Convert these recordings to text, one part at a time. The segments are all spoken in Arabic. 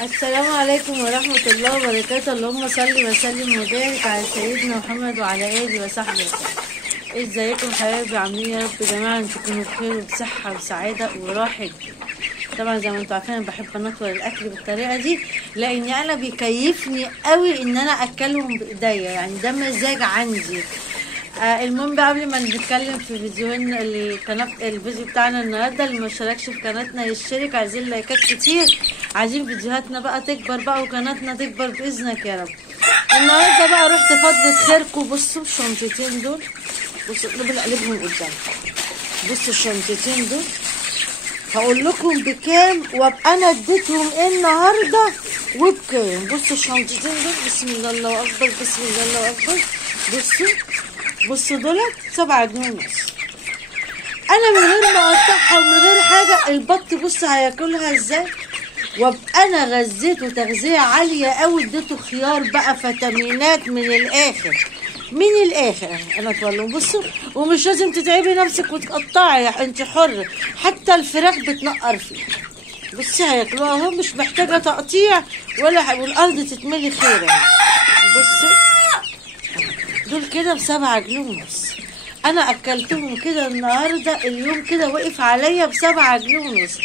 السلام عليكم ورحمة الله وبركاته. اللهم صل وسلم وبارك على سيدنا محمد وعلى آله وصحبه وسلم. ازيكم حبايبي؟ عاملين يا رب يا جماعة ان تكونوا بخير وبصحة وسعادة وراحة. طبعا زي ما انتوا عارفين انا بحب انطور الاكل بالطريقة دي، لان انا بيكيفني قوي ان انا اكلهم بايديا، يعني ده مزاج عندي. المهم بقى قبل ما نتكلم في فيديوهنا الفيديو بتاعنا النهارده، اللي ما اشتركش في قناتنا يشترك. عايزين لايكات كتير، عايزين فيديوهاتنا بقى تكبر بقى وقناتنا تكبر باذنك يا رب. النهارده بقى رحت فضلة خيركم. بصوا الشنطتين دول، بصوا بنقلبهم قدام. بصوا الشنطتين دول هقول لكم بكام وابقى انا اديتهم النهارده وبكام. بصوا الشنطتين دول، بسم الله الله اكبر، بسم الله الله اكبر. بصوا دولت 7 جنيه ونص. انا من غير ما اقطعها ومن غير حاجه، البط بص هياكلها ازاي، وابقى انا غذيته تغذيه عاليه قوي، اديته خيار بقى، فيتامينات من الاخر انا تولوا. بصوا، ومش لازم تتعبي نفسك وتقطعي، انت حره، حتى الفراخ بتنقر فيها. بصي هياكلوها اهو، مش محتاجه تقطيع والارض تتملي خير. بصي دول كده ب7 جنيه ونص. انا اكلتهم كده النهارده، اليوم كده وقف عليا ب7 جنيه ونص.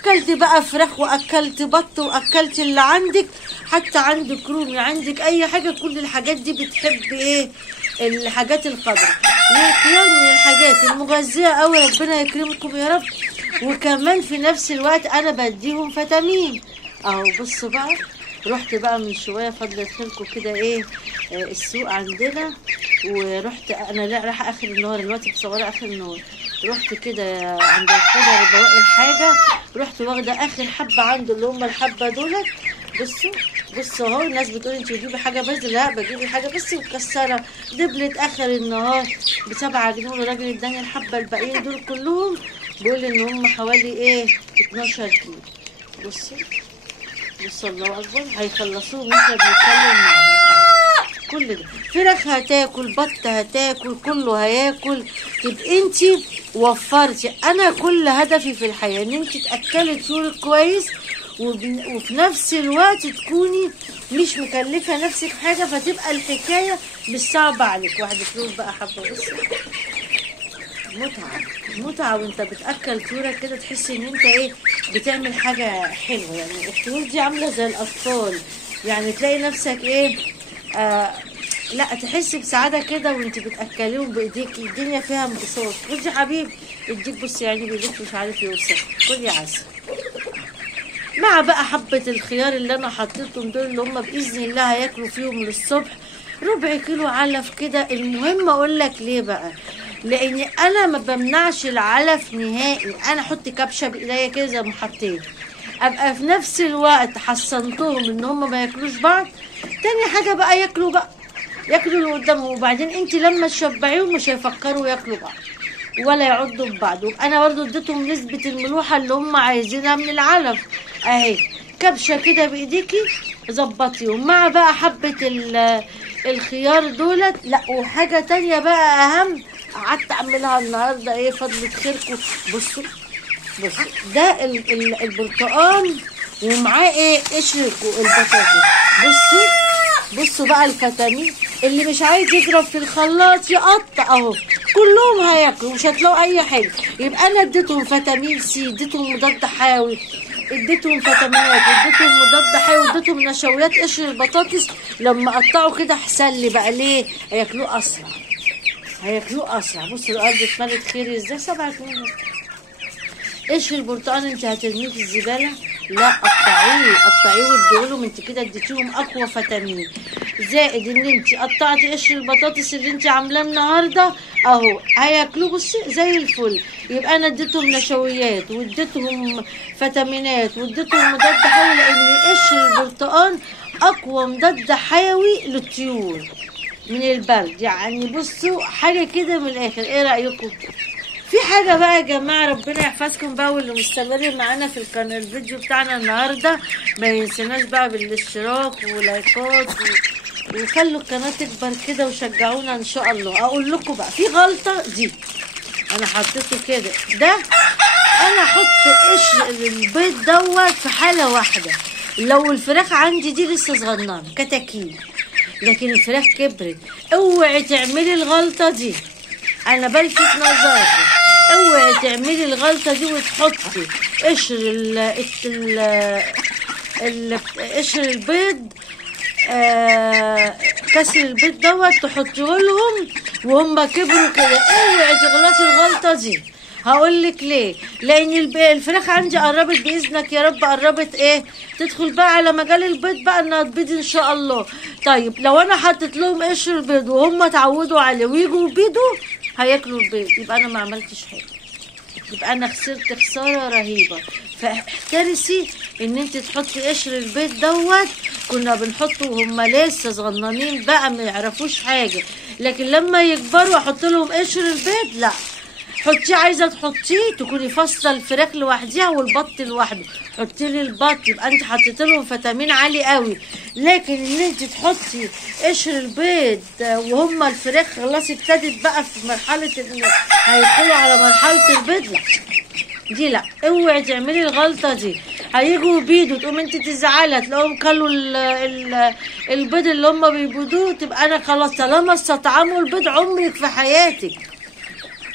اكلت بقى فراخ واكلت بط واكلت اللي عندك، حتى عندك رومي، عندك اي حاجه. كل الحاجات دي بتحب ايه؟ الحاجات الخضراء. والخيار من الحاجات المغذيه قوي، ربنا يكرمكم يا رب. وكمان في نفس الوقت انا بديهم فيتامين اهو. بصوا بقى، رحت بقى من شويه فضلت خيركم كده ايه السوق عندنا، ورحت انا رايحه اخر النهار دلوقتي، بصوره اخر النهار. رحت كده عند الخضر بواقي الحاجه، رحت واخده اخر حبه عنده اللي هم الحبه دولت. بصوا اهو. الناس بتقول انت بتجيبي حاجه بس، لا بجيب الحاجه بس مكسره. دبلت اخر النهار ب7 جنيه، والراجل اداني الحبه الباقيين دول كلهم، بيقول ان هم حوالي ايه 12 كيلو. بصوا الله اكبر، هيخلصوهم واحنا بنتكلم مع بعض. كل ده فراخ هتاكل، بط هتاكل، كله هياكل. تبقى انتي وفرتي. انا كل هدفي في الحياه ان انتي تاكلي طيورك كويس، وفي نفس الوقت تكوني مش مكلفه نفسك حاجه، فتبقى الحكايه مش صعبه عليك. واحد فلوس بقى حبه. بص متعة وانت بتأكل طيورك كده، تحس ان انت ايه بتعمل حاجة حلوة. يعني الطيور دي عاملة زي الأطفال، يعني تلاقي نفسك ايه لا تحس بسعادة كده وانت بتأكليهم بإيديك. الدنيا فيها انبساط. خد يا حبيبي اديك، بص يعني بيديك مش عارف يوصل. خد يا عسل، مع بقى حبة الخيار اللي انا حطيتهم دول، اللي هم بإذن الله هياكلوا فيهم للصبح. ربع كيلو علف كده. المهم اقول لك ليه بقى، لاني انا ما بمنعش العلف نهائي. انا احط كبشه بايديا كده زي ما حطيت، ابقى في نفس الوقت حصنتهم ان هم ما ياكلوش بعض. تاني حاجه بقى ياكلوا اللي قدامهم، وبعدين انت لما تشبعيهم مش هيفكروا ياكلوا بعض ولا يعضوا ببعض. وانا برضو اديتهم نسبه الملوحه اللي هم عايزينها من العلف اهي. كبشه كده بايديكي ظبطيهم، مع بقى حبه الخيار دولت. لا وحاجه تانية بقى اهم قعدت اعملها النهارده ايه فضلة خيركم. بصوا ده البرتقال ومعاه ايه قشر البطاطس. بصوا بقى الفيتامين. اللي مش عايز يضرب في الخلاط يقطع اهو، كلهم هياكلوا مش هتلاقوا اي حاجه. يبقى انا اديتهم فيتامين سي، اديتهم مضاد حيوي، اديتهم فيتامينات، اديتهم مضاد حيوي، اديتهم نشويات. قشر البطاطس لما قطعوا كده احسن لي بقى. ليه؟ هياكلوه اسرع. بصوا الارض اتملت خير ازاي. 7 جنيه. قشر البرتقال انت هترميه في الزباله؟ لا، قطعيه واديهولهم. انت كده اديتيهم اقوى فيتامين، زائد ان انت قطعتي قشر البطاطس اللي انت عاملاه النهارده اهو، هياكلوه بصي زي الفل. يبقى انا اديتهم نشويات واديتهم فيتامينات واديتهم مضاد حيوي، لان قشر البرتقال اقوى مضاد حيوي للطيور من البرد. يعني بصوا حاجه كده من الاخر. ايه رايكم؟ في حاجه بقى يا جماعه، ربنا يحفظكم بقى، واللي مستمر معانا في القناه الفيديو بتاعنا النهارده ما ينسناش بقى بالاشتراك ولايكات وخلوا القناه تكبر كده وشجعونا ان شاء الله. اقول لكم بقى في غلطه دي انا حطيته كده، ده انا احط قشر البيض دوت في حاله واحده، لو الفراخ عندي دي لسه صغننه كتاكيت، لكن الفراخ كبرت، اوعي تعملي الغلطه دي، انا بلفت نظرك، اوعي تعملي الغلطه دي وتحطي قشر قشر البيض، كسر البيض دوت تحطيه لهم وهم كبروا كده. اوعي تغلطي الغلطه دي. هقولك ليه؟ لان الفراخ عندي قربت باذنك يا رب، قربت ايه تدخل بقى على مجال البيض بقى انها تبيض ان شاء الله. طيب لو انا حطيت لهم قشر البيض وهم اتعودوا عليه ويجوا يبيضوا هياكلوا البيض، يبقى انا ما عملتش حاجه، يبقى انا خسرت خساره رهيبه. فاحترسي ان انت تحطي قشر البيض دوت، كنا بنحطه وهم لسه صغننين بقى ما يعرفوش حاجه، لكن لما يكبروا احط لهم قشر البيض لا. حطيه، عايزه تحطيه تكوني فاصله الفراخ لوحديها والبط لوحده، حطي لي البط يبقى انت حطيت لهم فيتامين عالي قوي. لكن ان انت تحطي قشر البيض وهم الفراخ خلاص ابتدت بقى في مرحله ان هيدخلوا على مرحله البيض، لا دي لا، اوعي تعملي الغلطه دي. هيجوا يبيضوا تقوم انت تزعلي، تلاقيهم كلوا البيض اللي هم بيبيضوه، تبقى انا خلاص طالما استطعموا البيض عمرك في حياتك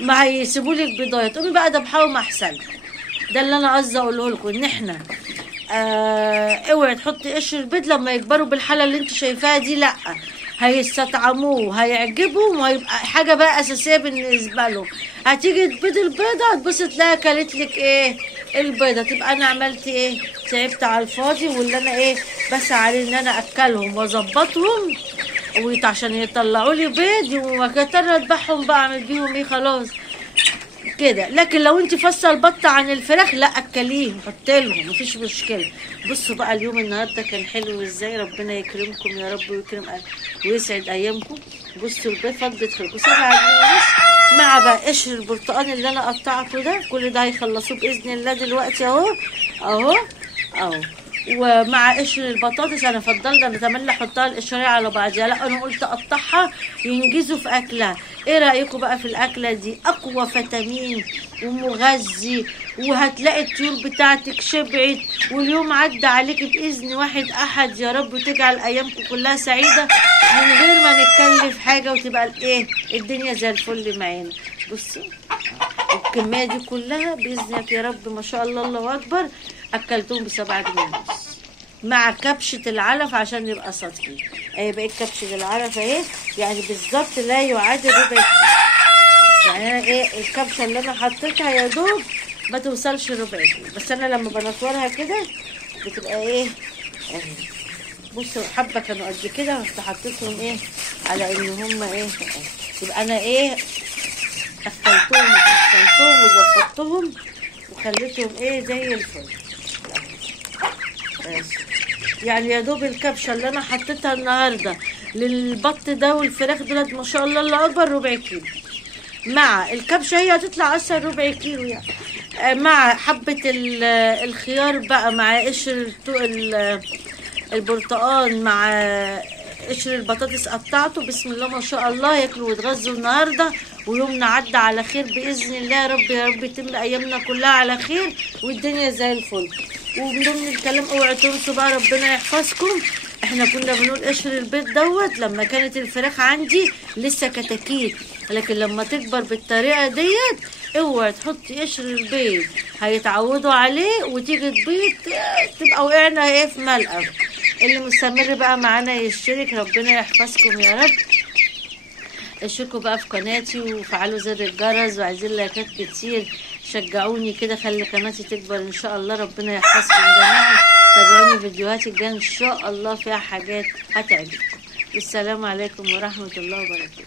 ما هيسيبولك بيضايه، تقومي بقى دبحاهم احسن. ده اللي انا قصدي اقوله لكم، ان احنا اوعي تحطي قشر البيض لما يكبروا بالحاله اللي انت شايفاها دي، لا هيستطعموه هيعجبهم وهيبقى حاجه بقى اساسيه بالنسبه لهم. هتيجي تبيض البيضه تبص تلاقي كلت لك ايه البيضه، تبقى انا عملت ايه؟ تعبت على الفاضي. واللي انا ايه بسعى عليه ان انا اكلهم واظبطهم عشان يطلعوا لي بيض، وكتر اذبحهم بقى اعمل بيهم ايه خلاص كده. لكن لو انت فاصله البط عن الفراخ لا اكليهم حطي لهم مفيش مشكله. بصوا بقى اليوم النهارده كان حلو ازاي، ربنا يكرمكم يا رب ويكرم ويسعد ايامكم. بصوا البيض فضت خلقوا 7 جنيه ونص مع بقى قشر البرتقال اللي انا قطعته ده، كل ده هيخلصوه باذن الله دلوقتي اهو اهو اهو، ومع قشر البطاطس. انا فضلت انا تملي احطها القشريه على بعضها، لا انا قلت اقطعها ينجزوا في اكلها. ايه رايكم بقى في الاكله دي؟ اقوى فيتامين ومغذي، وهتلاقي الطيور بتاعتك شبعت واليوم عدى عليك باذن واحد احد يا رب، وتجعل ايامكم كلها سعيده من غير ما نتكلف حاجه، وتبقى الايه الدنيا زي الفل معانا. بصي الكميه دي كلها باذنك يا رب ما شاء الله الله اكبر، اكلتهم ب7 جنيه ونص مع كبشه العلف عشان نبقى صادقين. اهي بقت كبشه العلف اهي، يعني بالظبط لا يعادل ربع. يعني انا ايه الكبشه اللي انا حطيتها يا دوب ما توصلش ربع كيلو، بس انا لما بنطورها كده بتبقى ايه اهي. بصوا حبه كانوا قد كده بس حطيتهم ايه على ان هم ايه، يبقى انا ايه اكلتهم وغسلتهم وظبطتهم وخليتهم ايه زي الفل. يعني يا دوب الكبشه اللي انا حطيتها النهارده للبط ده والفراخ دولت ما شاء الله الله اكبر ربع كيلو، مع الكبشه هي هتطلع اصلا ربع كيلو يعني، مع حبه الخيار بقى، مع قشر البرتقال، مع قشر البطاطس قطعته. بسم الله ما شاء الله ياكلوا ويتغذوا النهارده، ويومنا عدى على خير باذن الله يا رب. يا رب يتم ايامنا كلها على خير والدنيا زي الفل. ومن ضمن الكلام اوعوا تنسوا بقى ربنا يحفظكم، احنا كنا بنقول قشر البيض دوت لما كانت الفراخ عندي لسه كتاكيت، لكن لما تكبر بالطريقه ديت اوعي تحطي قشر البيض، هيتعودوا عليه وتيجي تبيض تبقى وقعنا ايه في ملقف. اللي مستمر بقى معانا يشترك، ربنا يحفظكم يا رب. اشتركوا بقى في قناتي وفعلوا زر الجرس، وعايزين لايكات كتير، شجعوني كده خلي قناتي تكبر ان شاء الله. ربنا يحفظكم جميعا، تابعوني فيديوهاتي الجايه ان شاء الله فيها حاجات هتعجبكم. السلام عليكم ورحمه الله وبركاته.